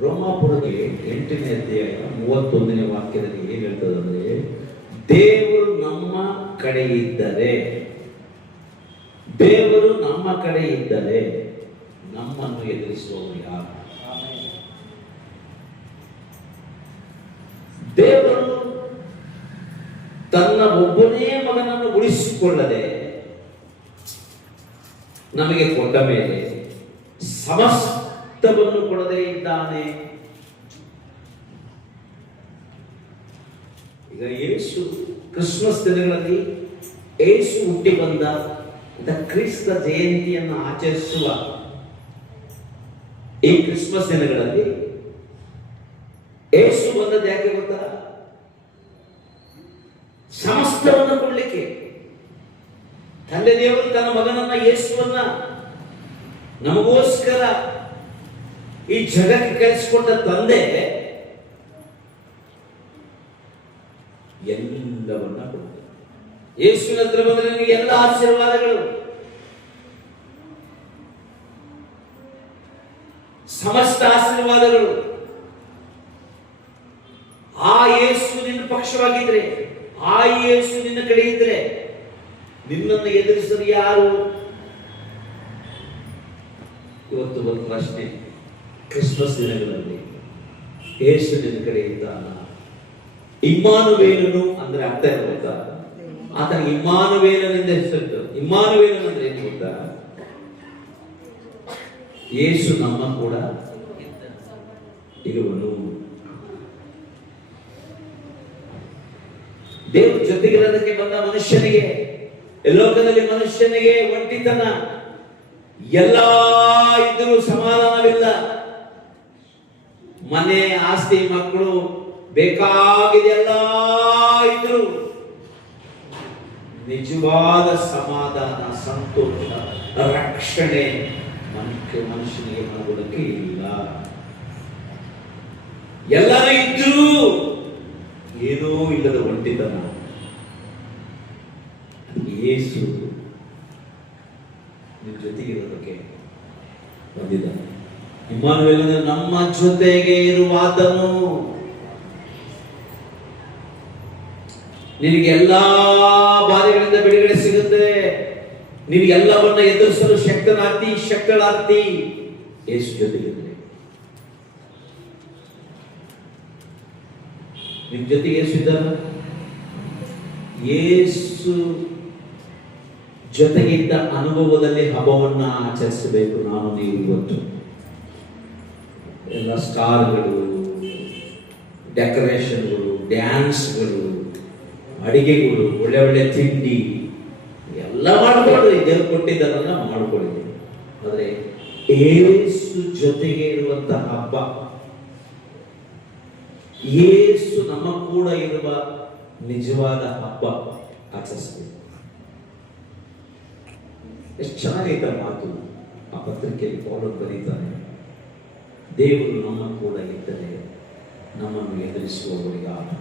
ರೋಮಾಪುರಕ್ಕೆ ಎಂಟನೇ ಅಧ್ಯಾಯ ಮೂವತ್ತೊಂದನೇ ವಾಕ್ಯದಲ್ಲಿ ಏನು ಹೇಳ್ತದಂದ್ರೆ ದೇವರು ನಮ್ಮ ಕಡೆ ಇದ್ದರೆ, ದೇವರು ನಮ್ಮ ಕಡೆ ಇದ್ದರೆ ನಮ್ಮನ್ನು ಎದುರಿಸುವವರು ಯಾರು? ದೇವರು ತನ್ನ ಒಬ್ಬನೇ ಮಗನನ್ನು ಉಳಿಸಿಕೊಳ್ಳದೆ ನಮಗೆ ಕೊಟ್ಟ ಮೇಲೆ ಸಮಸ್ತವನ್ನು ಕೊಡದೇ ಇದ್ದಾನೆ. ಈಗ ಯೇಸು ಕ್ರಿಸ್ಮಸ್ ದಿನಗಳಲ್ಲಿ ಯೇಸು ಹುಟ್ಟಿ ಬಂದ ಕ್ರಿಸ್ತ ಜಯಂತಿಯನ್ನು ಆಚರಿಸುವ ಈ ಕ್ರಿಸ್ಮಸ್ ದಿನಗಳಲ್ಲಿ ಏಸು ಬಂದದ್ದು ಯಾಕೆ ಗೊತ್ತಾ? ಸಮಸ್ತವನ್ನು ಕೊಡ್ಲಿಕ್ಕೆ. ತಂದೆ ದೇವರು ತನ್ನ ಮಗನನ್ನ ಯೇಸುವನ್ನ ನಮಗೋಸ್ಕರ ಈ ಜಗಕ್ಕೆ ಕಳಿಸಿಕೊಟ್ಟ ತಂದೆ ಎಲ್ಲವನ್ನ ಕೊಡ್ತಾರೆ ಯೇಸುವಿನ ಹತ್ರ ಬಂದ್ರೆ ನಿಮಗೆ ಎಲ್ಲ ಆಶೀರ್ವಾದಗಳು. ಸಮಸ್ತ ಆಶೀರ್ವಾದಗಳು. ಆ ಯೇಸು ನಿನ್ನ ಪಕ್ಷವಾಗಿದ್ರೆ, ಆ ಯೇಸು ನಿನ್ನ ಕಡೆ ಇದ್ರೆ ನಿನ್ನನ್ನು ಎದುರಿಸಲು ಯಾರು? ಇವತ್ತು ಒಂದು ಪ್ರಶ್ನೆ. ಕ್ರಿಸ್ಮಸ್ ದಿನಗಳಲ್ಲಿ ಯೇಸು ನಿನ್ನ ಕಡೆ ಇದ್ದಾನ ಇಮ್ಮಾನುವೇಲನು ಅಂದ್ರೆ ಅರ್ಥ ಗೊತ್ತಾ ಆತನ ಇಮ್ಮಾನುವೇಲನಿಂದ ಹೆಸರಿಟ್ಟು ಇಮ್ಮಾನುವೇಲನ್ ಅಂದ್ರೆ ಏನು ಗೊತ್ತಾ? ಯೇಸು ನಮ್ಮ ಕೂಡ ಇರುವನು. ದೇವ್ರ ಜೊತೆಗಿರೋದಕ್ಕೆ ಬಂದ ಮನುಷ್ಯನಿಗೆ ಲೋಕದಲ್ಲಿ ಮನುಷ್ಯನಿಗೆ ಒಂಟಿತನ. ಎಲ್ಲ ಇದ್ರೂ ಸಮಾಧಾನವಿಲ್ಲ ಮನೆ ಆಸ್ತಿ ಮಕ್ಕಳು ಬೇಕಾಗಿದೆಲ್ಲ ಇದ್ರು. ನಿಜವಾದ ಸಮಾಧಾನ, ಸಂತೋಷ, ರಕ್ಷಣೆ ಮನುಷ್ಯ ಮನುಷ್ಯನಿಗೆ ಮಾಡುವುದಕ್ಕೆ ಇಲ್ಲ. ಎಲ್ಲರೂ ಇದ್ರೂ. ಏನೂ ಇಲ್ಲದ ಒಂಟಿತನ. ಯೇಸು ನಿಮ್ಮ ಜೊತೆಗಿರೋದಕ್ಕೆ ಬಂದಿದ್ದಾನೆ ಇಮ್ಮಾನುವೇಲನ ನಮ್ಮ ಜೊತೆಗೆ ಇರುವಾತನು ನಿನಗೆಲ್ಲಾ ಬಾಧೆಗಳಿಂದ ಬಿಡುಗಡೆ ಸಿಗುತ್ತೆ. ನಿನಗೆಲ್ಲವನ್ನ ಎದುರಿಸಲು ಶಕ್ತನಾಗ್ತಿ, ಶಕ್ತಳಾಗ್ತಿ. ಯೇಸು ಜೊತೆಗಿದ್ರೆ ನಿಮ್ ಜೊತೆಗೆ ಯೇಸು ಇದ್ದಾರ? ಯೇಸು ಜೊತೆಗಿದ್ದ ಅನುಭವದಲ್ಲಿ ಹಬ್ಬವನ್ನ ಆಚರಿಸಬೇಕು. ನಾನು ನೀವು ಇವತ್ತು. ಎಲ್ಲ ಸ್ಟಾರ್ಗಳು, ಡೆಕೋರೇಷನ್ಗಳು, ಡ್ಯಾನ್ಸ್ಗಳು, ಅಡಿಗೆಗಳು, ಒಳ್ಳೆ ಒಳ್ಳೆ ತಿಂಡಿ, ಎಲ್ಲ ಮಾಡ್ಕೊಂಡು ದೇವ್ರು ಕೊಟ್ಟಿದ್ದನ್ನೆಲ್ಲ ಮಾಡ್ಕೊಳ್ಳಿ. ಆದರೆ ಏಸು ಜೊತೆಗೆ ಇರುವಂತಹ ಹಬ್ಬ, ಏಸು ನಮ್ಮ ಕೂಡ ಇರುವ ನಿಜವಾದ ಹಬ್ಬ ಆಚರಿಸಬೇಕು. ಎಷ್ಟು ಚೆನ್ನಾಗೈತೆ ಮಾತು. ಆ ಪತ್ರಿಕೆಯಲ್ಲಿ ಪೌಲರು ಬರೀತಾನೆ ದೇವರು ನಮ್ಮ ಕೂಡ ಇದ್ದರೆ ನಮ್ಮನ್ನು ಎದುರಿಸುವವರು ಯಾರು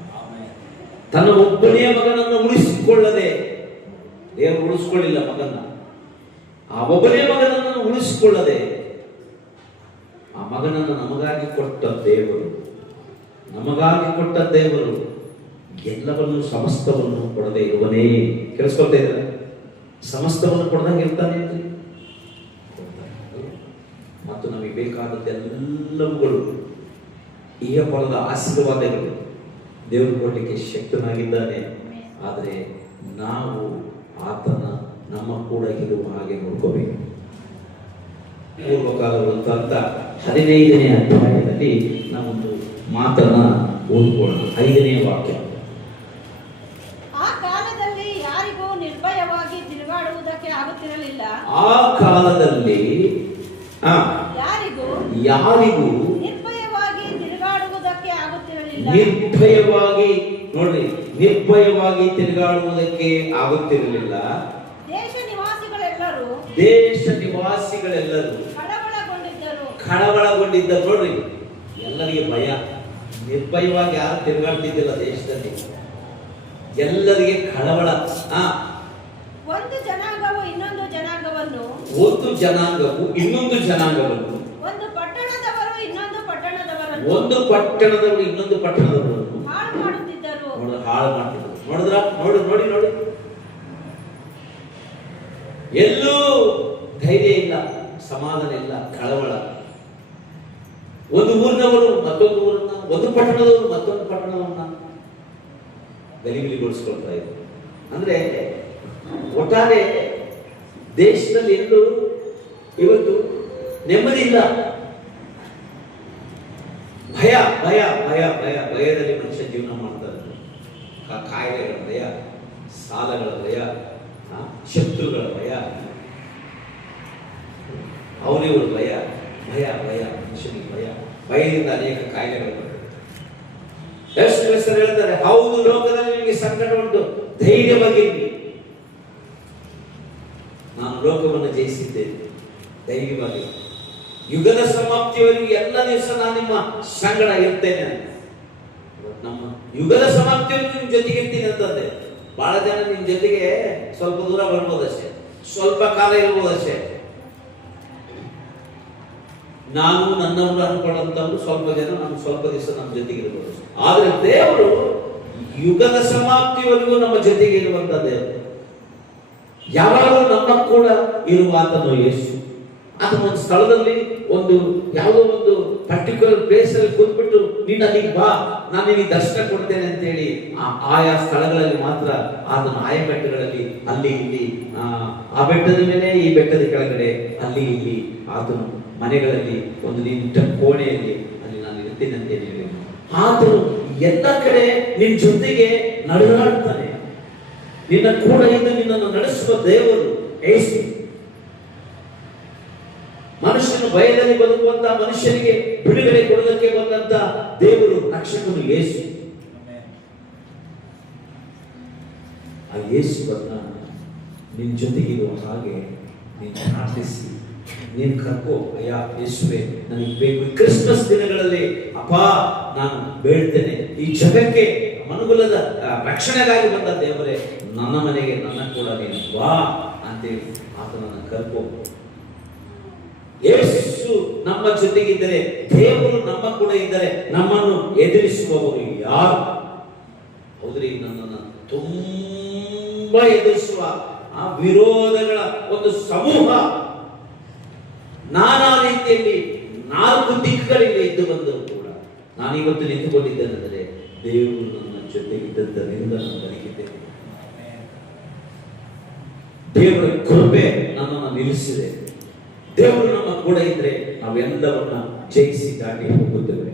ತನ್ನ ಒಬ್ಬನೇ ಮಗನನ್ನು ಉಳಿಸಿಕೊಳ್ಳದೆ, ದೇವರು ಉಳಿಸ್ಕೊಳ್ಳಿಲ್ಲ ಮಗನ ಆ ಒಬ್ಬನೇ ಮಗನನ್ನು ಉಳಿಸಿಕೊಳ್ಳದೆ, ಆ ಮಗನನ್ನು ನಮಗಾಗಿ ಕೊಟ್ಟ ದೇವರು, ನಮಗಾಗಿ ಕೊಟ್ಟ ದೇವರು ಎಲ್ಲವನ್ನು ಸಮಸ್ತವನ್ನು ಕೊಡದೆ ಇರುವನೇ. ಕೇಳಿಸ್ಕೊಳ್ತಾ ಇದ್ದಾರೆ? ಸಮಸ್ತವನ್ನು ಕೊಡದಂಗೆ ಇರ್ತಾನೆ ಏನ್ರಿ? ಕೊಡ್ತಾನೆ. ಮತ್ತು ನಮಗೆ ಬೇಕಾದದ್ದೆಲ್ಲವುಗಳು ಈ ಫಲದ ಆಶೀರ್ವಾದಗಳು. ದೇವರು ಕೊಡಲಿಕ್ಕೆ ಶಕ್ತನಾಗಿದ್ದಾನೆ. ಆದರೆ ನಾವು ಆತನ ನಮ್ಮ ಕೂಡ ಇರುವ ಹಾಗೆ ನೋಡ್ಕೋಬೇಕು. ಪೂರ್ವಕಾಲ ವೃತ್ತಾಂತ ಹದಿನೈದನೇ ಅಧ್ಯಾಯದಲ್ಲಿ ನಾವೊಂದು ಮಾತನ್ನ ಓದ್ಕೊಳ್ಳೋಣ. ಐದನೇ ವಾಕ್ಯ. ಆ ಕಾಲದಲ್ಲಿ ಯಾರಿಗೂ ನಿರ್ಭಯವಾಗಿ ತಿರುಗಾಡುವುದಕ್ಕೆ ಆಗುತ್ತಿರಲಿಲ್ಲ. ಆ ಕಾಲದಲ್ಲಿ ಆ, ಯಾರಿಗೂ ನಿರ್ಭಯವಾಗಿ ತಿರುಗಾಡುವುದಕ್ಕೆ ಆಗುತ್ತಿರಲಿಲ್ಲ. ನಿರ್ಭಯವಾಗಿ ನೋಡ್ರಿ ನಿರ್ಭಯವಾಗಿ ತಿರುಗಾಡುವುದಕ್ಕೆ ಆಗುತ್ತಿರಲಿಲ್ಲ. ದೇಶ ನಿವಾಸಿಗಳೆಲ್ಲರೂ ದೇಶ ನಿವಾಸಿಗಳೆಲ್ಲರೂ ಕಳವಳಗೊಂಡಿದ್ದರು. ನೋಡ್ರಿ ಎಲ್ಲರಿಗೆ ಭಯ. ನಿರ್ಭಯವಾಗಿ ಯಾರು ತಿರುಗಾಡ್ತಿದ್ದಿಲ್ಲ ದೇಶದಲ್ಲಿ. ಎಲ್ಲರಿಗೆ ಕಳವಳ ಆ. ಒಂದು ಜನಾಂಗವು ಇನ್ನೊಂದು ಜನಾಂಗವನ್ನು ಒಂದು ಜನಾಂಗವು ಇನ್ನೊಂದು ಜನಾಂಗವನ್ನು ಒಂದು ಪಟ್ಟಣದವರು ಇನ್ನೊಂದು ಪಟ್ಟಣದವರು. ಹಾಳು ಮಾಡ್ತಿದ್ರು. ನೋಡಿದ್ರ? ನೋಡಿ ನೋಡಿ ನೋಡಿ. ಎಲ್ಲೂ ಧೈರ್ಯ ಇಲ್ಲ ಸಮಾಧಾನ ಇಲ್ಲ ಕಳವಳ. ಒಂದು ಊರಿನವರು ಮತ್ತೊಂದು ಊರನ್ನ ಒಂದು ಪಟ್ಟಣದವರು ಮತ್ತೊಂದು ಪಟ್ಟಣವನ್ನ ಗಲಿಬಿಲಿಗೊಳಿಸ್ಕೊಳ್ತಾ ಇದ್ರು. ಅಂದ್ರೆ ಒಟ್ಟಾರೆ ದೇಶದಲ್ಲಿ ಎಲ್ಲರೂ ಇವತ್ತು ನೆಮ್ಮದಿ ಇಲ್ಲ. ಭಯ ಭಯ ಭಯ ಭಯ, ಭಯದಲ್ಲಿ ಮನುಷ್ಯ ಜೀವನ ಮಾಡ್ತಾರೆ. ಕಾಯಿಲೆಗಳ ಭಯ, ಸಾಲಗಳ ಭಯ ಶತ್ರುಗಳ ಭಯ ಅವರಿವ್ರ ಭಯ ಭಯ ಭಯ, ಮನುಷ್ಯನಿಗೆ ಭಯ. ಭಯದಿಂದ ಅನೇಕ ಕಾಯಿಲೆಗಳು ಬರ್ತವೆ ಎಷ್ಟು ಹೆಸರು ಹೇಳ್ತಾರೆ, ಹೌದು, ಲೋಕದಲ್ಲಿ ನಿಮಗೆ ಸಂಕಟ ಉಂಟು ಧೈರ್ಯವಾಗಿರಿ ನಾನು ಲೋಕವನ್ನು ಜಯಿಸಿದ್ದೇನೆ. ಧೈರ್ಯವಾಗಿ ಯುಗದ ಸಮಾಪ್ತಿಯವರೆಗೆ ಎಲ್ಲ ದಿವಸ ನಾನು ನಿಮ್ಮ ಸಂಗಡ ಇರ್ತೇನೆ ನಮ್ಮ ಯುಗದ ಸಮಾಪ್ತಿಯವರೆಗೆ ನಿಮ್ಮ ಜೊತೆಗೆ ಇರ್ತೀನಿ ಅಂತಂದೆ ಬಹಳ ಜನ ನಿಮ್ ಜೊತೆಗೆ ಸ್ವಲ್ಪ ದೂರ ಬರ್ಬೋದಷ್ಟೇ ಸ್ವಲ್ಪ ಕಾಲ ಇರ್ಬೋದಷ್ಟೇ ನಾನು ನನ್ನವರು ಅನ್ಕೊಳ್ಳಂತವ್ರು ಸ್ವಲ್ಪ ಜನ, ನಾನು ಸ್ವಲ್ಪ ದಿವಸ ನಮ್ಮ ಜೊತೆಗೆ ಇರ್ಬೋದು ಆದ್ರೆ ದೇವರು ಯುಗದ ಸಮಾಪ್ತಿಯವರೆಗೂ ನಮ್ಮ ಜೊತೆಗೆ ಇರುವಂತ ದೇವರು. ಯಾವಾಗಲೂ ನಮ್ಮ ಕೂಡ ಇರುವ ಆತನು ಯೇಸು. ಆತನ ಒಂದು ಸ್ಥಳದಲ್ಲಿ ಒಂದು ಯಾವುದೋ ಒಂದು ಪರ್ಟಿಕ್ಯುಲರ್ ಪ್ಲೇಸ್ ಅಲ್ಲಿ ಕೂತ್ಬಿಟ್ಟು ನೀನು ಅಲ್ಲಿಗೆ ಬಾ ನಾನು ನಿನಗೆ ದರ್ಶನ ಕೊಡ್ತೇನೆ ಅಂತೇಳಿ ಆ- ಆಯಾ ಸ್ಥಳಗಳಲ್ಲಿ ಮಾತ್ರ ಆತನ ಆಯಾ ಬೆಟ್ಟಗಳಲ್ಲಿ ಅಲ್ಲಿ ಇಲ್ಲಿ ಆ, ಆ ಬೆಟ್ಟದ ಮೇಲೆ ಈ ಬೆಟ್ಟದ ಕೆಳಗಡೆ ಅಲ್ಲಿ ಇಲ್ಲಿ ಆತನು ಮನೆಗಳಲ್ಲಿ ಒಂದು ನಿಂತ ಕೋಣೆಯಲ್ಲಿ ಅಲ್ಲಿ ನಾನು ಇರ್ತೀನಿ ಅಂತ ಹೇಳಿ ಆತನು ಎಲ್ಲ ಕಡೆ ನಿನ್ನ ಜೊತೆಗೆ ನಡೆದಾಡ್ತಾನೆ ನಿನ್ನ ಕೂಡ ಇದ್ದು ನಿನ್ನನ್ನು ನಡೆಸುವ ದೇವರು ಏಸು ಮನುಷ್ಯನು ಭಯದಲ್ಲಿ ಬದುಕುವಂತ ಮನುಷ್ಯನಿಗೆ ಬಿಡುಗಡೆ ಕೊಡೋದಕ್ಕೆ ಬಂದಂತ ದೇವರು ರಕ್ಷಕನು ಯೇಸು. ಆ ಯೇಸುವನ್ನ ನಿನ್ನ ಜೊತೆಗಿರುವ ಹಾಗೆ ನೀನು ಪ್ರಾರ್ಥಿಸಿ. ನೀನು ಕರ್ಕೋ, ಅಯ್ಯ, ಯೇಸುವೆ, ನನಗೆ ಬೇಕು. ಕ್ರಿಸ್ಮಸ್ ದಿನಗಳಲ್ಲಿ ಅಪ್ಪ, ನಾನು ಬೇಡ್ತೇನೆ. ಈ ಜಗಕ್ಕೆ ಮನುಗುಲದ ರಕ್ಷಣೆಗಾಗಿ ಬಂದ ದೇವರೇ, ನನ್ನ ಮನೆಗೆ ನನ್ನ ಕೂಡ ನೀನು ಬಾ ಅಂತೇಳಿ ಆತನನ್ನು ಕರ್ಕೋ ಯೇಸು ನಮ್ಮ ಜೊತೆಗಿದ್ದರೆ, ದೇವರು ನಮ್ಮ ಕೂಡ ಇದ್ದರೆ ನಮ್ಮನ್ನು ಎದುರಿಸುವವರು ಯಾರು? ಹೌದ್ರಿ, ನನ್ನನ್ನು ತುಂಬಾ ಎದುರಿಸುವ ಆ ವಿರೋಧಗಳ ಒಂದು ಸಮೂಹ ನಾನಾ ರೀತಿಯಲ್ಲಿ ನಾಲ್ಕು ದಿಕ್ಕುಗಳಿಂದ ಇದ್ದು ಬಂದರು ಕೂಡ ನಾನಿವತ್ತು ನಿಂತುಕೊಂಡಿದ್ದೇನೆಂದರೆ ದೇವರು ನನ್ನ ಜೊತೆಗಿದ್ದರಿಂದ ನಾನು ಬದುಕಿದ್ದೇನೆ. ದೇವರ ಕೃಪೆ ನನ್ನನ್ನು ನಿಲ್ಲಿಸಿದೆ. ದೇವರು ನಮ್ಮ ಕೂಡ ಇದ್ರೆ ನಾವೆಲ್ಲವನ್ನ ಜಯಿಸಿ ದಾಟಿ ಹೋಗುತ್ತೇವೆ.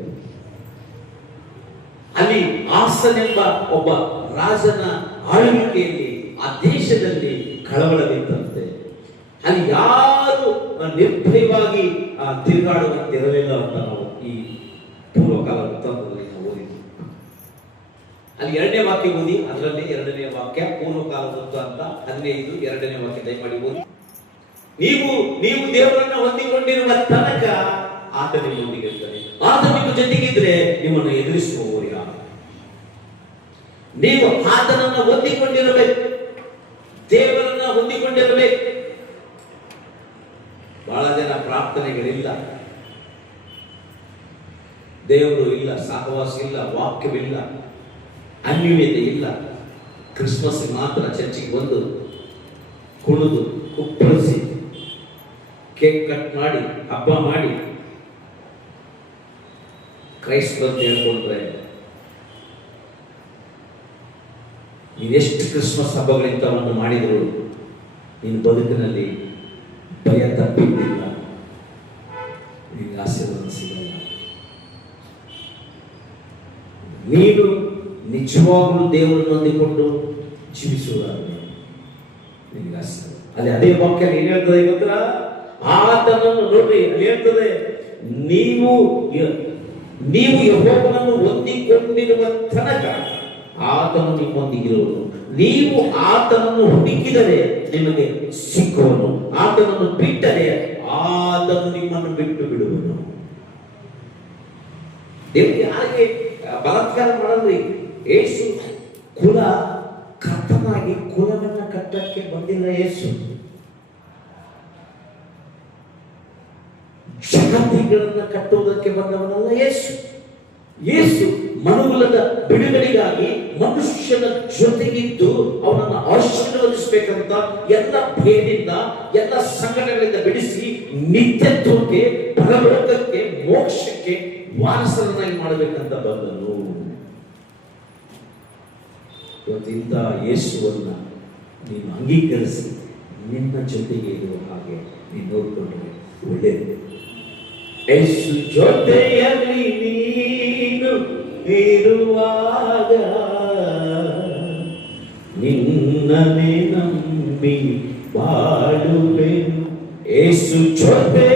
ಅಲ್ಲಿ ಆಸನೆಂಬ ಒಬ್ಬ ರಾಜನ ಆಳ್ವಿಕೆಯಲ್ಲಿ ಆ ದೇಶದಲ್ಲಿ ಕಳವಳವಿತ್ತಂತೆ ಅಲ್ಲಿ ಯಾರು ನಿರ್ಭಯವಾಗಿ ಆ, ತಿರುಗಾಡುವಂತಿರಲಿಲ್ಲ ಅಂತ ನಾವು ಈ ಪೂರ್ವಕಾಲ ವೃತ್ತಾಂತದಲ್ಲಿ ಓದಿದ್ವಿ. ಅಲ್ಲಿ ಎರಡನೇ ವಾಕ್ಯ ಓದಿ ಅದರಲ್ಲಿ ಎರಡನೇ ವಾಕ್ಯ ಪೂರ್ವಕಾಲ ವೃತ್ತಾಂತ ಹದಿನೈದು ಎರಡನೇ ವಾಕ್ಯ ದಯಮಾಡಿ ಓದಿ. ನೀವು ನೀವು ದೇವರನ್ನ ಹೊಂದಿಕೊಂಡಿರುವ ತನಕ ಆತ ನಿಮ್ಮೊಂದಿಗೆ ಇರ್ತದೆ. ಆತ ನಿಮ್ಮ ಜೊತೆಗಿದ್ರೆ ನಿಮ್ಮನ್ನು ಎದುರಿಸುವವರು ಯಾರು ನೀವು ಆತನನ್ನ ಹೊಂದಿಕೊಂಡಿರಬೇಕು. ದೇವರನ್ನ ಹೊಂದಿಕೊಂಡಿರಬೇಕು. ಬಹಳ ಜನ ಪ್ರಾರ್ಥನೆಗಳಿಲ್ಲ. ದೇವರು ಇಲ್ಲ, ಸಹವಾಸ ಇಲ್ಲ, ವಾಕ್ಯವಿಲ್ಲ, ಅನ್ಯೂನ್ಯತೆ ಇಲ್ಲ. ಕ್ರಿಸ್ಮಸ್ ಮಾತ್ರ ಚರ್ಚಿಗೆ ಬಂದು ಕುಣಿದು ಕುಪ್ಪಳಿಸಿ ಕೇಕ್ ಕಟ್ ಮಾಡಿ, ಹಬ್ಬ ಮಾಡಿ. ಕ್ರೈಸ್ತ ಅಂತ ಹೇಳ್ಕೊಂಡ್ರೆ ನೀನೆಷ್ಟು ಕ್ರಿಸ್ಮಸ್ ಹಬ್ಬಗಳಿಂತವನ್ನು ಮಾಡಿದ್ರು ನಿನ್ನ ಬದುಕಿನಲ್ಲಿ ಭಯ ತಪ್ಪಿದ್ದಿಲ್ಲ ನಿನ್ನ ಆಶೀರ್ವಾದ ಸಿಗಲ್ಲ. ನೀನು ನಿಜವಾಗ್ಲೂ ದೇವರನ್ನು ಹೊಂದಿಕೊಂಡು ಜೀವಿಸುವುದಾದ್ರೆ ನಿನ್ನ ಆಶೀರ್ವಾದ. ಅಲ್ಲಿ ಅದೇ ವಾಕ್ಯ ನೀನು ಹೇಳ್ತದೆ ಗೊತ್ತರ ಆತನನ್ನು ನೋಡ್ರಿ ಹೇಳ್ತದೆ, ನೀವು ನೀವು ಯಹೋವನನ್ನು ಹೊಂದಿಕೊಂಡಿರುವ ತನಕ ಆತನು ನಿಮ್ಮೊಂದಿಗಿರುವನು ನೀವು ಆತನನ್ನು ಹುಡುಕಿದರೆ ನಿಮಗೆ ಸಿಕ್ಕುವನು ಆತನನ್ನು ಬಿಟ್ಟರೆ ಆತನು ನಿಮ್ಮನ್ನು ಬಿಟ್ಟು ಬಿಡುವನು ನಿಮಗೆ ಹಾಗೆ ಬಲಾತ್ಕಾರ ಮಾಡಲ್ರಿ ಏಸು ಕುಲ ಕರ್ತನಾಗಿ ಕುಲವನ್ನ ಕಟ್ಟಕ್ಕೆ ಬಂದಿಲ್ಲ ಏಸು. ಜಗತ್ತಿಗಳನ್ನ ಕಟ್ಟುವುದಕ್ಕೆ ಬಂದವನಲ್ಲ ಯೇಸು. ಯೇಸು ಮನುಗುಲದ ಬಿಡುಗಡೆಗಾಗಿ ಮನುಷ್ಯನ ಜೊತೆಗಿದ್ದು ಅವನನ್ನು ಆಶೀರ್ವದಿಸಬೇಕಂತ ಎಲ್ಲ ಭೇದಿಂದ ಎಲ್ಲ ಸಂಕಟಗಳಿಂದ ಬಿಡಿಸಿ ನಿತ್ಯತ್ವಕ್ಕೆ, ಪರಲೋಕಕ್ಕೆ, ಮೋಕ್ಷಕ್ಕೆ ವಾರಸರನ್ನಾಗಿ ಮಾಡಬೇಕಂತ ಬಂದನು. ಇವತ್ತಿಂತ ಯೇಸುವನ್ನ ನೀನು ಅಂಗೀಕರಿಸಿ, ನಿನ್ನ ಜೊತೆಗೆ ಇರುವ ಹಾಗೆ ನೀನು ನೋಡಿಕೊಂಡ್ರೆ ಒಳ್ಳೆಯದು ಯೇಸು ಜೊತೆಯಲ್ಲಿ ನೀನು ಇರುವಾಗ ನಿನ್ನನೆ ನಂಬಿ ಬಾಳುವೆನು ಯೇಸು ಜೊತೆಯಲ್ಲಿ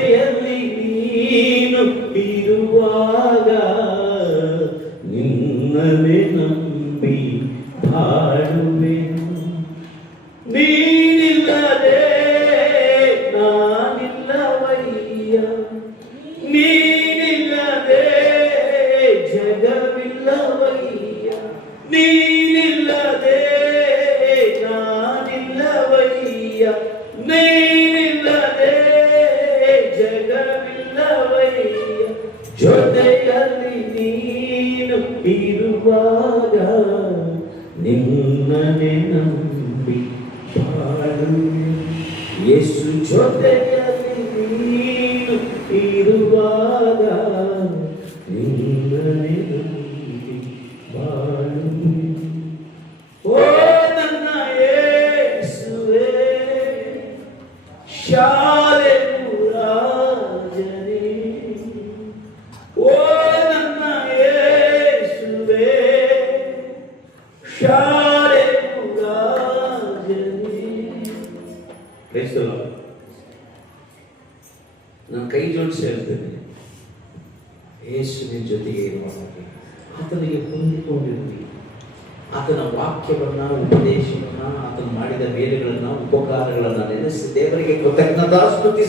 ನಿನ್ನನೆ ನಂಬಿ ಬಾಳುವೆ ಯೇಸು ಜೊತೆಯಲ್ಲಿ ನೀನು ಇರುವಾಗ ಕೃತಜ್ಞತಾ ಸ್ತುತಿ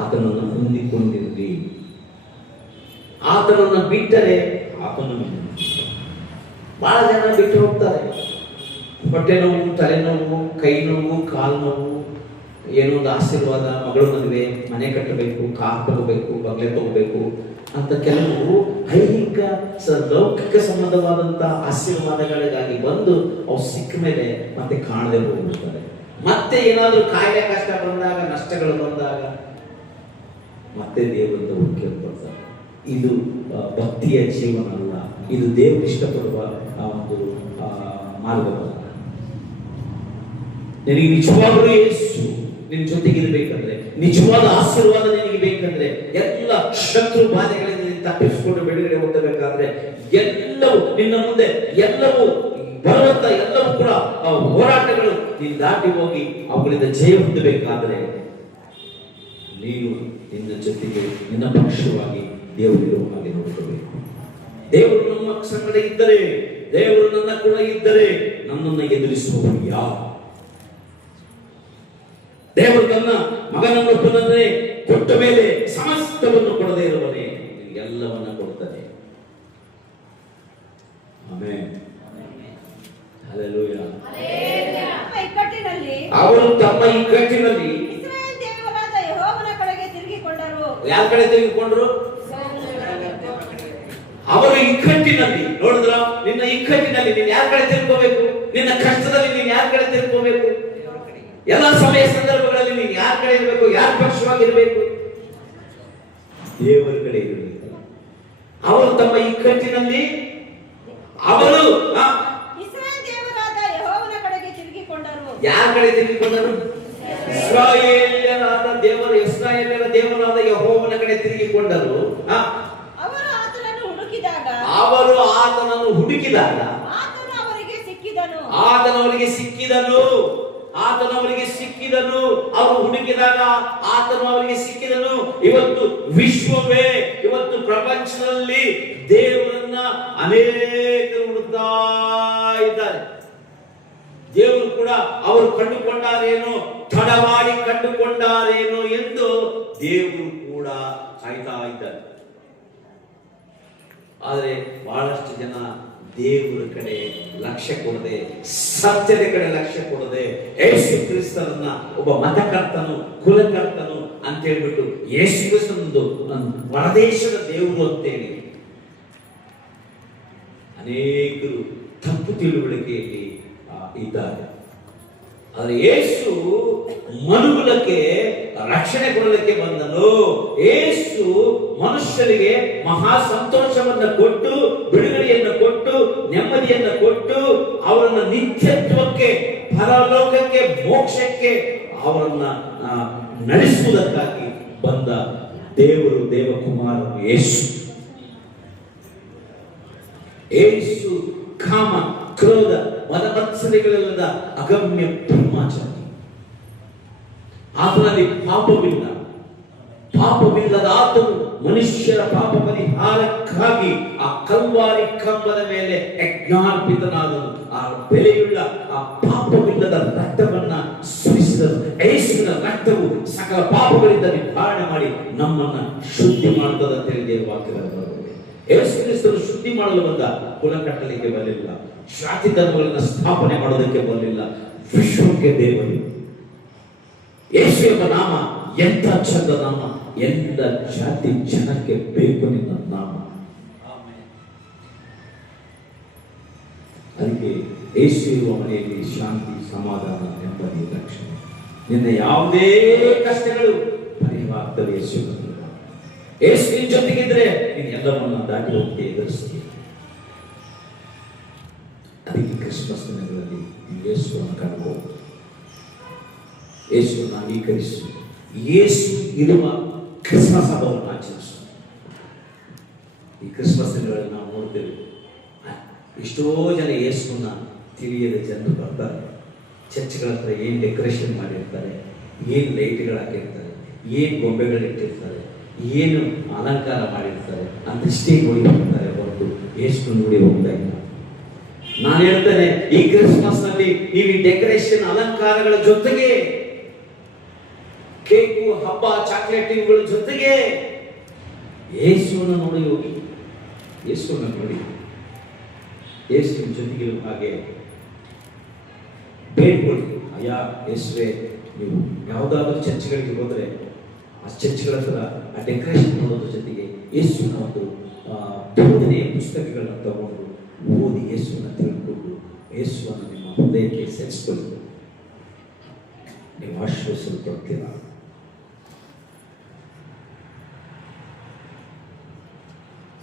ಆತನನ್ನು ಹೊಂದಿಕೊಂಡಿರಲಿ ಆತನನ್ನು ಬಿಟ್ಟರೆ ಆತನು ಬಹಳ ಜನ ಬಿಟ್ಟು ಹೋಗ್ತಾರೆ. ಹೊಟ್ಟೆ ನೋವು ತಲೆನೋವು ಕೈ ನೋವು ಕಾಲು ನೋವು ಏನೋ ಒಂದು ಆಶೀರ್ವಾದ, ಮಗಳು ಮದುವೆ, ಮನೆ ಕಟ್ಟಬೇಕು, ಕಾರ್ ತಗೋಬೇಕು, ಬಗ್ಲೆ ತಗೋಬೇಕು ಅಂತ ಕೆಲವು ಐಹಿಕ ಲೌಕಿಕ ಸಂಬಂಧವಾದಂತಹ ಆಶೀರ್ವಾದಗಳಿಗಾಗಿ ಬಂದು ಅವು ಸಿಕ್ಕ ಮೇಲೆ ಮತ್ತೆ ಕಾಣದೆ ಹೋಗ್ಬಿಡ್ತಾರೆ. ಮತ್ತೆ ಏನಾದರೂ ಕಾಯಿಲೆ ಕಷ್ಟ ಬಂದಾಗ, ನಷ್ಟಗಳು ಬಂದಾಗ, ಮತ್ತೆ ದೇವರಿಂದ ಮುಖ್ಯ ಇದು ಭಕ್ತಿಯ ಜೀವನ ಅಲ್ಲ ಇದು ದೇವರು ಇಷ್ಟಪಡುವ, ಆ, ಒಂದು ಮಾರ್ಗವಲ್ಲ. ನಿನಗೆ ನಿಜವಾಗ್ಲೂ ಯೇಸು ನಿನ್ನ ಜೊತೆಗಿರ್ಬೇಕಂದ್ರೆ ನಿಜವಾದ ಆಶೀರ್ವಾದ ನಿನಗೆ ಬೇಕಂದ್ರೆ, ಎಲ್ಲ ಶತ್ರು ಬಾಧೆಗಳಿಂದ ನೀನು ತಪ್ಪಿಸಿಕೊಂಡು ಬಿಡುಗಡೆ ಹೋಗಬೇಕಾದ್ರೆ ಎಲ್ಲವೂ ನಿನ್ನ ಮುಂದೆ ಎಲ್ಲವೂ ಬರುವಂತ ಎಲ್ಲವೂ ಕೂಡ ಆ ಹೋರಾಟಗಳು ನೀನು ದಾಟಿ ಹೋಗಿ ಅವುಗಳಿಂದ ಜಯ ಹೊಂದಬೇಕಾದ್ರೆ ನೀನು ನಿನ್ನ ಜೊತೆಗೆ ನಿನ್ನ ಪಕ್ಷವಾಗಿ ದೇವರಿರುವ ಹಾಗೆ ನೋಡ್ಕೋಬೇಕು. ದೇವರು ನಮ್ಮ ಸಂಗಡ ಇದ್ದರೆ, ದೇವರು ನನ್ನ ಕೂಡ ಇದ್ದರೆ ನನ್ನನ್ನು ಎದುರಿಸುವವರು ಯಾರು? ದೇವರು ತನ್ನ ಮಗನನ್ನೊಬ್ಬನನ್ನೇ ಕೊಟ್ಟ ಮೇಲೆ ಸಮಸ್ತವನ್ನು ಕೊಡದೇ ಇರುವನೇ ಎಲ್ಲವನ್ನ ಕೊಡ್ತಾನೆ. ಆಮೇಲೆ ಅವರು ತಮ್ಮ ಇಕ್ಕಟ್ಟಿನಲ್ಲಿ ಯಾವ ಕಡೆ ತೆಗೆದುಕೊಂಡ್ರು ಅವರು ಇಕ್ಕಟ್ಟಿನಲ್ಲಿ ನೋಡಿದ್ರ? ನಿನ್ನ ಇಕ್ಕಟ್ಟಿನಲ್ಲಿ ನೀನ್ ಯಾರ ಕಡೆ ತಿಳ್ಕೋಬೇಕು ನಿನ್ನ ಕಷ್ಟದಲ್ಲಿ ನೀನ್ ಯಾರ ಕಡೆ ತಿಳ್ಕೋಬೇಕು ಎಲ್ಲ ಸಮಯ ಸಂದರ್ಭಗಳಲ್ಲಿ ನೀನ್ ಯಾರ ಕಡೆ ಇರಬೇಕು? ಯಾರ ಪಕ್ಷವಾಗಿರ್ಬೇಕು? ದೇವರ ಕಡೆ ಇರಬೇಕು. ಅವರು ತಮ್ಮ ಇಕ್ಕಟ್ಟಿನಲ್ಲಿ ಅವರು ಆ, ಇಸ್ರಾಯೇಲ್ ದೇವರಾದ ಯೆಹೋವನ ಕಡೆಗೆ ತಿರುಗಿಕೊಂಡರು ಯಾರ ಕಡೆ ತಿರುಗಿಕೊಂಡರು ಇಸ್ರಾಯೇಲ್ಯರಾದ ದೇವರ ಇಸ್ರಾಯೇಲ್ಯರ ದೇವರಾದ ಯಹೋವನ ಕಡೆ ತಿರುಗಿಕೊಂಡರು ಅವರು ಆತನನ್ನು ಹುಡುಕಿದಾಗ ಆತನವರಿಗೆ ಸಿಕ್ಕಿದನು. ಆತನವರಿಗೆ ಸಿಕ್ಕಿದನು. ಅವರು ಹುಡುಕಿದಾಗ ಆತನು ಅವರಿಗೆ ಸಿಕ್ಕಿದನು. ಇವತ್ತು ವಿಶ್ವವೇ ಇವತ್ತು ಪ್ರಪಂಚದಲ್ಲಿ ದೇವರನ್ನ ಅನೇಕರು ಹುಡುಕ್ತಾ ಇದ್ದಾರೆ ದೇವರು ಕೂಡ ಅವರು ಕಂಡುಕೊಂಡಾರೇನೋ? ತಡವಾಗಿ ಕಂಡುಕೊಂಡಾರೇನೋ ಎಂದು ದೇವರು ಕೂಡ ಕಾಯ್ತಾ ಇದ್ದಾರೆ ಆದರೆ ಬಹಳಷ್ಟು ಜನ ದೇವರ ಕಡೆ ಲಕ್ಷ್ಯ ಕೊಡದೆ, ಸತ್ಯದ ಕಡೆ ಲಕ್ಷ್ಯ ಕೊಡದೆ ಯೇಸು ಕ್ರಿಸ್ತನನ್ನ ಒಬ್ಬ ಮತಕರ್ತನು, ಕುಲಕರ್ತನು ಅಂತ ಹೇಳ್ಬಿಟ್ಟು ಯೇಸು ಕ್ರಿಸ್ತನೊಂದು ಪರದೇಶದ ದೇವರು ಅಂತೇಳಿ ಅನೇಕರು ತಪ್ಪು ತಿಳುವಳಿಕೆಯಲ್ಲಿ ಇದ್ದಾರೆ. ಆದರೆ ಯೇಸು ಮನುಗುಲಕ್ಕೆ ರಕ್ಷಣೆ ಕೊಡಲಿಕ್ಕೆ ಬಂದನು. ಯೇಸು ಮನುಷ್ಯರಿಗೆ ಮಹಾ ಸಂತೋಷವನ್ನ ಕೊಟ್ಟು, ಬಿಡುಗಡೆಯನ್ನು ಕೊಟ್ಟು, ನೆಮ್ಮದಿಯನ್ನ ಕೊಟ್ಟು, ಅವರನ್ನ ನಿತ್ಯತ್ವಕ್ಕೆ, ಪರಲೋಕಕ್ಕೆ, ಮೋಕ್ಷಕ್ಕೆ ಅವರನ್ನ ನಡೆಸುವುದಕ್ಕಾಗಿ ಬಂದ ದೇವರು ದೇವಕುಮಾರ ಯೇಸು ಏಸು ಕಾಮ ಕ್ರೋಧ ಮದಮತ್ಸರಿಗಳಿಲ್ಲದ ಅಗಮ್ಯ ಬ್ರಹ್ಮಾಚಾರಿ. ಆತನಲ್ಲಿ ಪಾಪವಿಲ್ಲ. ಪಾಪವಿಲ್ಲದ ಆತನು ಮನುಷ್ಯರ ಪಾಪ ಪರಿಹಾರಕ್ಕಾಗಿ ಆ ಕಲ್ವಾರಿ ಕಂಬದ ಮೇಲೆ ಯಜ್ಞಾರ್ಪಿತನಾದನು. ಆ ಬೆಲೆಯುಳ್ಳ ಆ ಪಾಪವಿಲ್ಲದ ರಕ್ತವನ್ನ ಸುರಿಸಿದನು. ಯೇಸುವಿನ ರಕ್ತವು ಸಕಲ ಪಾಪಗಳಿಂದ ನಿವಾರಣೆ ಮಾಡಿ ನಮ್ಮನ್ನ ಶುದ್ಧಿ ಮಾಡುತ್ತದೆ ಅಂತ ಹೇಳಿ ದೇವರ ವಾಕ್ಯದಲ್ಲಿ ಬರೆದಿದೆ. ಯೇಸು ಶುದ್ಧಿ ಮಾಡಲು ಬಂದ ಕುಲ ಕಟ್ಟಲಿಕ್ಕೆ ಬರಲಿಲ್ಲ. ಜಾತಿ ಧರ್ಮಗಳನ್ನ ಸ್ಥಾಪನೆ ಮಾಡೋದಕ್ಕೆ ಬರಲಿಲ್ಲ. ವಿಶ್ವಕ್ಕೆ ದೇವರು. ಯೇಸು ಎಂಬ ನಾಮ, ಎಂಥ ಚಂದ ನಾಮ, ಎಲ್ಲ ಜಾತಿ ಜನಕ್ಕೆ ಬೇಕು ನಿನ್ನ ನಾಮ. ಅದಕ್ಕೆ ಯೇಸು ಇರುವ ಮನೆಯಲ್ಲಿ ಶಾಂತಿ, ಸಮಾಧಾನ ನೆಮ್ಮದಿ ರಕ್ಷಣೆ ನಿನ್ನ ಯಾವುದೇ ಕಷ್ಟಗಳು ಯೇಸು ಬಂದಿಲ್ಲ. ಯೇಸುವಿನ ಜೊತೆಗಿದ್ರೆ ನೀನು ಎಲ್ಲವನ್ನ ದಾಟಿ ಹೋಗಿ ಎದುರಿಸ್ತೀಯ? ಅದಕ್ಕೆ ಕ್ರಿಸ್ಮಸ್ ದಿನಗಳಲ್ಲಿ ಯೇಸುವನ್ನು ಕಂಡು ಯೇಸುವನ್ನು ಅಂಗೀಕರಿಸು. ಯೇಸು ಇರುವ ಕ್ರಿಸ್ಮಸ್ ಹಬ್ಬವನ್ನು ಆಚರಿಸು. ಈ ಕ್ರಿಸ್ಮಸ್ ದಿನಗಳಲ್ಲಿ ನಾವು ನೋಡ್ತೇವೆ ಎಷ್ಟೋ ಜನ ಯೇಸುವನ್ನ ತಿಳಿಯದ ಜನರು ಬರ್ತಾರೆ. ಚರ್ಚ್ಗಳ ಹತ್ರ ಏನು ಡೆಕೋರೇಷನ್ ಮಾಡಿರ್ತಾರೆ, ಏನು ಲೈಟ್ಗಳು ಹಾಕಿರ್ತಾರೆ, ಏನು ಗೊಂಬೆಗಳು ಇಟ್ಟಿರ್ತಾರೆ ಏನು ಅಲಂಕಾರ ಮಾಡಿರ್ತಾರೆ ಅಂತಷ್ಟೇ ನೋಡಿ ಹೋಗ್ತಾರೆ ಹೊರತು ಯೇಸು ನೋಡಿ ಹೋಗ್ತಾ ಇಲ್ಲ. ನಾನು ಹೇಳ್ತೇನೆ, ಈ ಕ್ರಿಸ್ಮಸ್ನಲ್ಲಿ ನೀವು ಈ ಡೆಕೋರೇಷನ್ ಅಲಂಕಾರಗಳ ಜೊತೆಗೆ, ಕೇಕು, ಹಬ್ಬ ಚಾಕ್ಲೇಟ್ ಇವುಗಳ ಜೊತೆಗೆ, ಯೇಸುವನ್ನು ನೋಡಿ ಹೋಗಿ. ಯೇಸುವನ್ನು ನೋಡಿ. ಯೇಸುವಿನ ಜೊತೆಗೆ ಹಾಗೆ ಬೇಡ್ಕೊಳ್ಳಿ. ಅಯ್ಯ, ಯೇಸುವೆ, ನೀವು ಯಾವುದಾದ್ರೂ ಚರ್ಚ್ಗಳಿಗೆ ಹೋದರೆ ಆ ಚರ್ಚ್ಗಳ ಹತ್ರ ಆ ಡೆಕೋರೇಷನ್ ನೋಡೋದ್ರ ಜೊತೆಗೆ ಯೇಸುವಿನ ಒಂದು ಬೋಧನೆಯ ಪುಸ್ತಕಗಳನ್ನ ತಗೊಂಡು ಓದಿ ಯೇಸುವನ್ನು ತಿಳ್ಕೊಂಡು ಯೇಸುವನ್ನು ನಿಮ್ಮ ಹೃದಯಕ್ಕೆ ಸೇರಿಸ್ಕೊಳ್ಳಿ. ನೀವು ಆಶ್ವಾಸಲ್ಪಡ್ತೀರಾ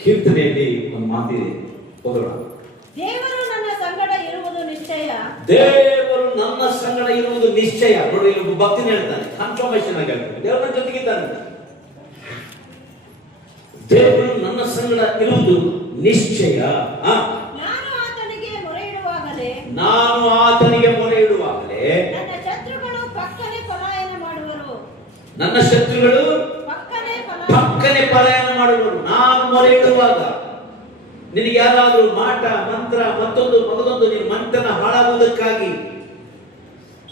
ಕೀರ್ತನೆಯಲ್ಲಿ ಒಂದು ಮಾತಿದೆ, ಓದೋಣ. ದೇವರು ನನ್ನ ಸಂಗಡ ಇರುವುದು ನಿಶ್ಚಯ. ದೇವರು ನನ್ನ ಸಂಗಡ ಇರುವುದು ನಿಶ್ಚಯ. ನೋಡಿ ಇಲ್ಲಿ ಒಬ್ಬ ಭಕ್ತಿನ ಹೇಳ್ತಾನೆ. ಕನ್ಫರ್ಮೇಶನ್ ಆಗಿ ಹೇಳ್ತಾನೆ. ದೇವರ ಜೊತೆಗಿದ್ದಾನೆ. ದೇವರು ನನ್ನ ಸಂಗಡ ಇರುವುದು ನಿಶ್ಚಯ. ನಾನು ಆತನಿಗೆ ಮೊರೆ ಇಡುವಾಗಲೇ ನಾನು ಆತನಿಗೆ ಮೊರೆ ಇಡುವಾಗಲೇ ನನ್ನ ಶತ್ರುಗಳು ಪಕ್ಕನೆ ಪಲಾಯನ ಮಾಡುವರು. ನನ್ನ ಶತ್ರುಗಳು ಪಕ್ಕನೆ ಪಲಾಯನ ಮಾಡುವರು. ನಾನು ಮೊರೆ ಇಡುವಾಗ ನಿನಗೆ ಯಾರಾದರೂ ಮಾಟ, ಮಂತ್ರ, ಮತ್ತೊಂದು ಮಗದೊಂದು ನಿನ್ನ ಮಂತ್ರನ ಹಾಳಾಗುವುದಕ್ಕಾಗಿ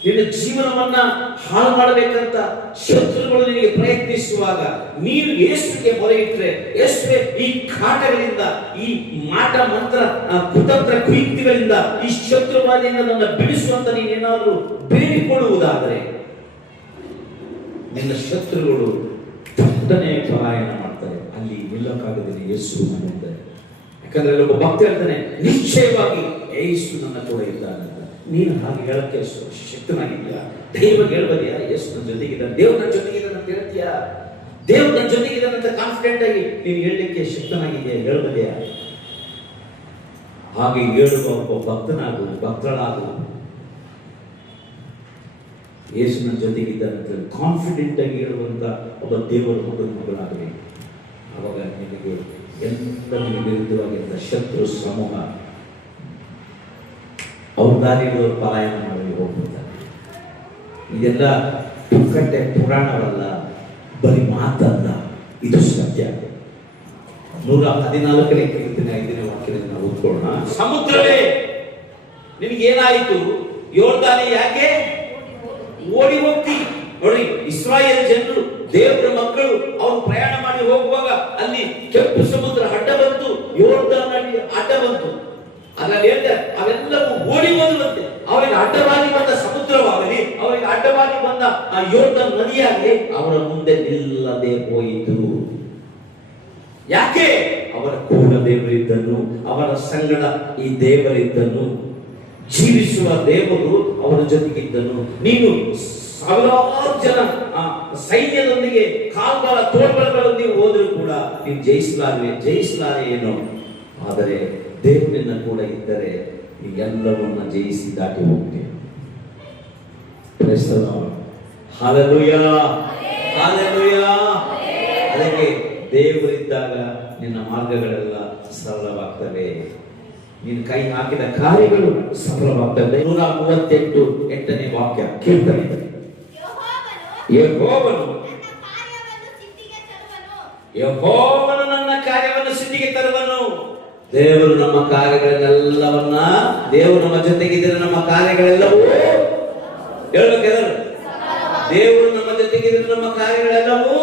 ನಿನ್ನ ಜೀವನವನ್ನ ಹಾಳು ಮಾಡಬೇಕಂತ ಶತ್ರುಗಳು ನಿನಗೆ ಪ್ರಯತ್ನಿಸುವಾಗ ನೀನು ಎಷ್ಟಕ್ಕೆ ಮೊರೆ ಇಟ್ಟರೆ ಎಷ್ಟೇ ಈ ಕಾಟಗಳಿಂದ, ಈ ಮಾಟ, ಮಂತ್ರ ಕುತಂತ್ರ ಕೀರ್ತಿಗಳಿಂದ ಈ ಶತ್ರುವಾದಿಯಿಂದ ನನ್ನ ಬಿಡಿಸುವಂತ ನೀನೇನಾದರೂ ಬೇಡಿಕೊಳ್ಳುವುದಾದರೆ ನಿನ್ನ ಶತ್ರುಗಳು ಥಟ್ಟನೆ ಪಲಾಯನ ಮಾಡ್ತಾರೆ. ಅಲ್ಲಿ ನಿಲ್ಲಕ್ಕಾಗದೇ ಯೇಸು ಮನೆಯಿದ್ದಾರೆ ಯಾಕಂದ್ರೆ ಒಬ್ಬ ಭಕ್ತ ಹೇಳ್ತಾನೆ ನಿಶ್ಚಯವಾಗಿ ಯೇಸು ನನ್ನ ಕೂಡ ಇದ್ದಾನೆ ನೀನು ಹಾಗೆ ಹೇಳಕ್ಕೆ ಎಷ್ಟು ಶಕ್ತನಾಗಿದ್ಯಾ ಧೈರ್ಯವಾಗಿ ಹೇಳ್ಬದಿಯಾ ಯೇಸು ನನ್ನ ಜೊತೆಗಿದ್ದಾನೆ. ದೇವ್ರ ನನ್ನ ಜೊತೆಗಿದ್ದಾನೆ ಅಂತ ಹೇಳ್ತೀಯಾ? ದೇವ್ ನನ್ನ ಜೊತೆಗಿದ್ದಾನೆ ಅಂತ ಕಾನ್ಫಿಡೆಂಟ್ ಆಗಿ ನೀನು ಹೇಳಲಿಕ್ಕೆ ಶಕ್ತನಾಗಿದೆಯಾ ಹೇಳ್ಬದಿಯಾ ಹಾಗೆ ಹೇಳುವ ಒಬ್ಬ ಭಕ್ತನಾಗು, ಭಕ್ತಳಾಗು. ಯೇಸುನ ಜೊತೆಗಿದ್ದಂತ ಕಾನ್ಫಿಡೆಂಟ್ ಆಗಿ ಹೇಳುವಂತ ಒಬ್ಬ ದೇವರ ಮಗನ ಮಗಳಾಗಲಿ. ಅವಾಗ ನಿನಗೆ ನಿನಗೆ ವಿರುದ್ಧವಾಗಿದ್ದ ಶತ್ರು ಸಮೂಹ ಅವ್ರ ದಾರಿಗಳು ಪಲಾಯನ ಮಾಡಿ ಹೋಗ್ಬಿಡ್ತಾರೆ. ಇದೆಲ್ಲ ಪುಕ್ಕಟ್ಟೆ ಪುರಾಣವಲ್ಲ, ಬರೀ ಮಾತಲ್ಲ, ಇದು ಸತ್ಯ. ನೂರ ಹದಿನಾಲ್ಕನೇ ಕೀರ್ತನೆ, ಐದನೇ ವಾಕ್ಯದಲ್ಲಿ ನಾವು ಓದ್ಕೊಳ್ಳೋಣ. ಸಮುದ್ರವೇ, ನಿನಗೇನಾಯಿತು? ಯೋರ್ದಾನೆ ಯಾಕೆ? ಓಡಿ ಹೋಗ್ತಿ. ನೋಡಿ, ಇಸ್ರಾಯೇಲ್ ಜನರು, ದೇವರ ಮಕ್ಕಳು, ಅವರು ಪ್ರಯಾಣ ಮಾಡಿ ಹೋಗುವಾಗ ಅಲ್ಲಿ ಕೆಂಪು ಸಮುದ್ರ ಅಡ್ಡ ಬಂತು ಯೋರ್ಧನಲ್ಲಿ ಅಡ್ಡ ಬಂತು. ಅದ್ರಲ್ಲಿ ಅವೆಲ್ಲವೂ ಓಡಿ ಹೋದಂತೆ ಅವರಿಗೆ ಅಡ್ಡವಾಗಿ ಬಂದ ಸಮುದ್ರವಾಗಲಿ, ಅವರಿಗೆ ಅಡ್ಡವಾಗಿ ಬಂದ ಆ ಯೋರ್ಧನ್ ನದಿಯಾಗಲಿ ನದಿಯಾಗಿ ಅವರ ಮುಂದೆ ನಿಲ್ಲದೆ ಹೋಯಿತು. ಯಾಕೆ? ಅವರ ಕೂಡ ದೇವರಿದ್ದನು, ಅವರ ಸಂಗಡ ಈ ದೇವರಿದ್ದನು. ಜೀವಿಸುವ ದೇವರು ಅವರ ಜೊತೆಗಿದ್ದನು. ನೀನು ಸಾವಿರಾರು ಜನ ಆ ಸೈನ್ಯದೊಂದಿಗೆ ಕಾಲ್ಬಲ ತೋಳ್ಬಲಗಳೊಂದಿಗೆ ಹೋದರೂ ಕೂಡ ನೀವು ಜಯಿಸಲಾರೆ ಜಯಿಸಲಾರೆ ಏನೋ. ಆದರೆ ದೇವರನ್ನ ಕೂಡ ಇದ್ದರೆ ಎಲ್ಲವನ್ನ ಜಯಿಸಿ ದಾಟಿ ಹೋಗ್ತೇವೆ. ಅದಕ್ಕೆ ದೇವರಿದ್ದಾಗ ನಿನ್ನ ಮಾರ್ಗಗಳೆಲ್ಲ ಸರಳವಾಗ್ತವೆ. ನೀನು ಕೈ ಹಾಕಿದ ಕಾರ್ಯಗಳು ಸಫಲವಾಗ್ತವೆ ನೂರ ಮೂವತ್ತೆಂಟು ಎಂಟನೇ ವಾಕ್ಯ, ಕೀರ್ತನೆ. ಯೆಹೋವನು ಯಹೋವನು ನನ್ನ ಕಾರ್ಯವನ್ನು ಸಿದ್ಧಿಗೆ ತರುವನು. ದೇವರು ನಮ್ಮ ಕಾರ್ಯಗಳನ್ನೆಲ್ಲವನ್ನ ದೇವರು ನಮ್ಮ ಜೊತೆಗಿದ್ದರೆ ನಮ್ಮ ಕಾರ್ಯಗಳೆಲ್ಲವೂ ಹೇಳ್ಬೇಕೆಲ್ಲರು? ದೇವರು ನಮ್ಮ ಜೊತೆಗಿದ್ರೆ ನಮ್ಮ ಕಾರ್ಯಗಳೆಲ್ಲವೂ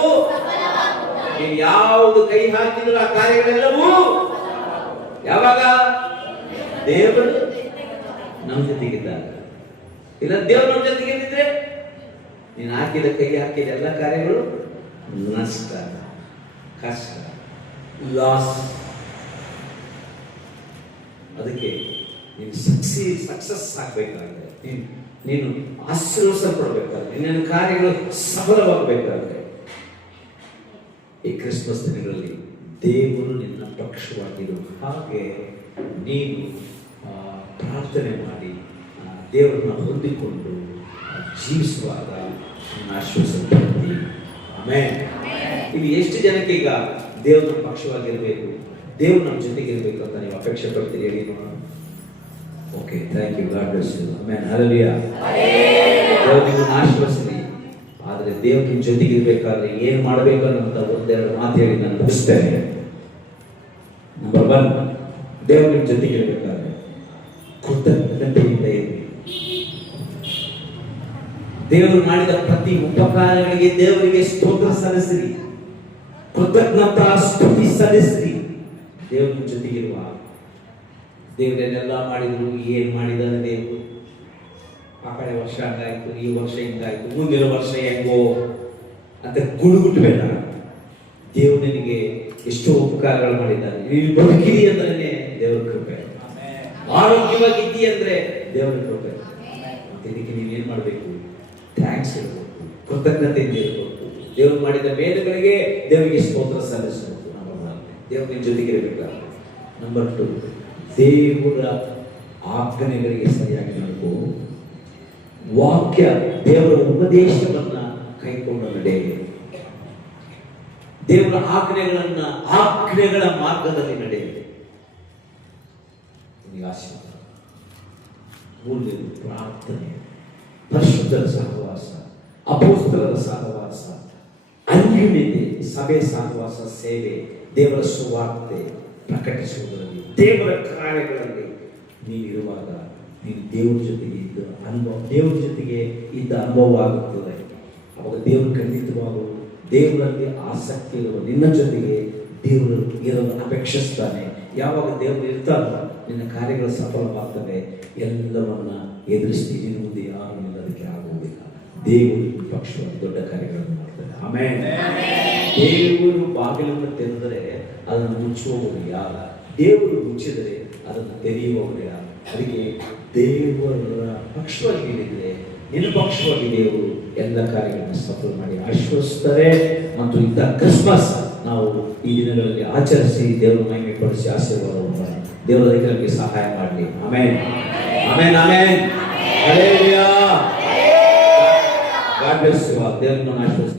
ನೀವು ಯಾವುದು ಕೈ ಹಾಕಿದ್ರು ಆ ಕಾರ್ಯಗಳೆಲ್ಲವೂ ಯಾವಾಗ? ದೇವರು ನಮ್ಮ ಜೊತೆಗಿದ್ದಾಗ ಇಲ್ಲ, ದೇವರು ನಮ್ಮ ಜೊತೆಗಿದ್ದಿದ್ರೆ ನೀನು ಹಾಕಿದ ಕೈ ಹಾಕಿದ ಎಲ್ಲ ಕಾರ್ಯಗಳು ನಷ್ಟ, ಕಷ್ಟ ಲಾಸ್ ಅದಕ್ಕೆ ನೀನು ಸಕ್ಸಿ ಸಕ್ಸಸ್ ಆಗ್ಬೇಕಾದ್ರೆ ನೀನು ನೀನು ಆಶೀರ್ವಸಲ್ಪಡ್ಬೇಕಾದ್ರೆ ನಿನ್ನ ಕಾರ್ಯಗಳು ಸಫಲವಾಗಬೇಕಾದ್ರೆ ಈ ಕ್ರಿಸ್ಮಸ್ ದಿನಗಳಲ್ಲಿ ದೇವರು ನಿನ್ನ ಪಕ್ಷವಾಗಿರು ಹಾಗೆ ನೀನು ಪ್ರಾರ್ಥನೆ ಮಾಡಿ ದೇವರನ್ನ ಹೊಂದಿಕೊಂಡು ಜೀವಿಸುವಾಗ ನೀನು ಆಶ್ವಾಸಲ್ಪಡ್ತಿ ಆಮೇಲೆ ಇಲ್ಲಿ ಎಷ್ಟು ಜನಕ್ಕೆ ಈಗ ದೇವ್ರ ನಮ್ಮ ಪಕ್ಷವಾಗಿರಬೇಕು, ದೇವ್ರು ನಮ್ಮ ಜೊತೆಗಿರ್ಬೇಕು ಅಂತ ನೀವು ಅಪೇಕ್ಷೆ ಪಡ್ತೀರಿ ಹೇಳಿ ನೋಡೋಣ. Okay thank you God bless you amen hallelujah ದೇವರು ನಿಮ್ಮನ್ನು ಆಶೀರ್ವದಿಸಲಿ ಆದರೆ ದೇವ್ರು ನಿಮ್ಮ ಜೊತೆಗೆ ಇರಬೇಕಾದ್ರೆ ಏನು ಮಾಡಬೇಕು ಅನ್ನೋಂಥ ಒಂದೆರಡು ಮಾತು ಹೇಳಿ ನಾನು ಮುಗಿಸ್ತೇನೆ. ನಂಬರ್ ಒನ್ ದೇವರು ನಿಮ್ಮ ಜೊತೆಗೆ ಇರಬೇಕಾದ್ರೆ ಕೃತಜ್ಞತೆಯಿಂದ ಇರಿ ದೇವರು ಮಾಡಿದ ಪ್ರತಿ ಉಪಕಾರಗಳಿಗೆ ದೇವರಿಗೆ ಸ್ತೋತ್ರ ಸಲ್ಲಿಸ್ರಿ. ಕೃತಜ್ಞತಾ ಸ್ತುತಿ ಸಲ್ಲಿಸ್ರಿ. ದೇವರ ಜೊತೆಗೆ ಜೊತೆಗಿರುವ ದೇವರನ್ನೆಲ್ಲ ಮಾಡಿದ್ರು ಏನ್ ಮಾಡಿದಾನೆ ದೇವರು? ಆ ಕಡೆ ವರ್ಷ ಹಂಗಾಯ್ತು ಈ ವರ್ಷ ಹಿಂಗಾಯ್ತು ಮುಂದಿನ ವರ್ಷ ಹೆಂಗೋ ಅಂತ ಗುಡುಗುಟ್ಬೇಡ. ದೇವ್ರು ನಿನಗೆ ಎಷ್ಟೋ ಉಪಕಾರಗಳು ಮಾಡಿದ್ದಾರೆ. ನೀವು ಬದುಕಿರಿ ಅಂದ್ರೆ ದೇವರ ಕೃಪೆ. ಆರೋಗ್ಯವಾಗಿದ್ದೀ ಅಂದ್ರೆ ದೇವರ ಕೃಪೆ. ಇದಕ್ಕೆ ನೀವೇನ್ ಮಾಡಬೇಕು? ಥ್ಯಾಂಕ್ಸ್ ಇರಬೇಕು ಕೃತಜ್ಞತೆಯಿಂದ ಇರಬೇಕು. ದೇವರು ಮಾಡಿದ ಮೇಲುಗಳಿಗೆ ದೇವರಿಗೆ ಸ್ತೋತ್ರ ಸಲ್ಲಿಸಬೇಕು. ದೇವರು ನಿಮ್ಮ ಜೊತೆಗೆ ಇರಬೇಕಾದ್ರೆ. ನಂಬರ್ ಟು ದೇವರ ಆಜ್ಞೆಗಳಿಗೆ ಸರಿಯಾಗಿ ನಡ್ಕೋ. ವಾಕ್ಯ ದೇವರ ಉಪದೇಶವನ್ನು ಕೈಕೊಂಡು ನಡೆಯಲಿ ದೇವರ ಆಜ್ಞೆಗಳನ್ನ ಆಜ್ಞೆಗಳ ಮಾರ್ಗದಲ್ಲಿ ನಡೆಯಲಿ ಆಶೀರ್ವಾದ. ಪ್ರಾರ್ಥನೆ. ಪರಿಶುದ್ಧರ ಸಹವಾಸ, ಅಪೋಸ್ತಲರ ಸಹವಾಸ ಅನ್ಯೂನ್ಯತೆ ಸಭೆ ಸಹವಾಸ, ಸೇವೆ ದೇವರ ಸುವಾರ್ತೆ ಪ್ರಕಟಿಸುವುದರಲ್ಲಿ, ದೇವರ ಕಾರ್ಯಗಳಲ್ಲಿ ನೀನಿರುವಾಗ ನೀನು ದೇವರ ಜೊತೆಗೆ ಇದ್ದ ಅನುಭವ, ದೇವರ ಜೊತೆಗೆ ಇದ್ದ ಅನುಭವ ಆಗುತ್ತದೆ ಅವಾಗ ದೇವರು ಖಂಡಿತವಾಗಲು ದೇವರಲ್ಲಿ ಆಸಕ್ತಿ ಇರುವ ನಿನ್ನ ಜೊತೆಗೆ ದೇವರು ಇರಲು ಅಪೇಕ್ಷಿಸ್ತಾನೆ. ಯಾವಾಗ ದೇವರು ಇರ್ತಾನೋ ನಿನ್ನ ಕಾರ್ಯಗಳು ಸಫಲವಾಗ್ತವೆ. ಎಲ್ಲವನ್ನ ಎದುರಿಸ್ತೀನಿ ಮುಂದೆ ಯಾರು ದೇವರು ಪಕ್ಷವಾಗಿ ದೊಡ್ಡ ಕಾರ್ಯಗಳನ್ನು ಮಾಡ್ತಾರೆ. ಆಮೇಲೆ ದೇವರು ಬಾಗಿಲನ್ನು ತೆರೆದರೆ ಅದನ್ನು ಮುಚ್ಚುವವರು ಯಾರ? ದೇವರು ಮುಚ್ಚಿದರೆ ಅದನ್ನು ತೆರೆಯುವವರು ಯಾರು? ಅದಕ್ಕೆ ದೇವರ ಪಕ್ಷವಾಗಿ ಹೇಳಿದರೆ ನಿನ್ನ ಪಕ್ಷವಾಗಿ ದೇವರು ಎಲ್ಲ ಕಾರ್ಯಗಳನ್ನು ಸಫಲ ಮಾಡಿ ಆಶ್ವಸ್ತಾರೆ. ಮತ್ತು ಇಂಥ ಕ್ರಿಸ್ಮಸ್ ನಾವು ಈ ದಿನಗಳಲ್ಲಿ ಆಚರಿಸಿ ದೇವರ ಮಹಿಮೆ ಪಡಿಸಿ ಆಶೀರ್ವಾದವನ್ನು ದೇವರ ಅದಕ್ಕೆ ನಮಗೆ ಸಹಾಯ ಮಾಡಲಿ. ಆಮೇಲೆ ಆಮೇಲೆ ಆಮೇನ್. pessoa, até no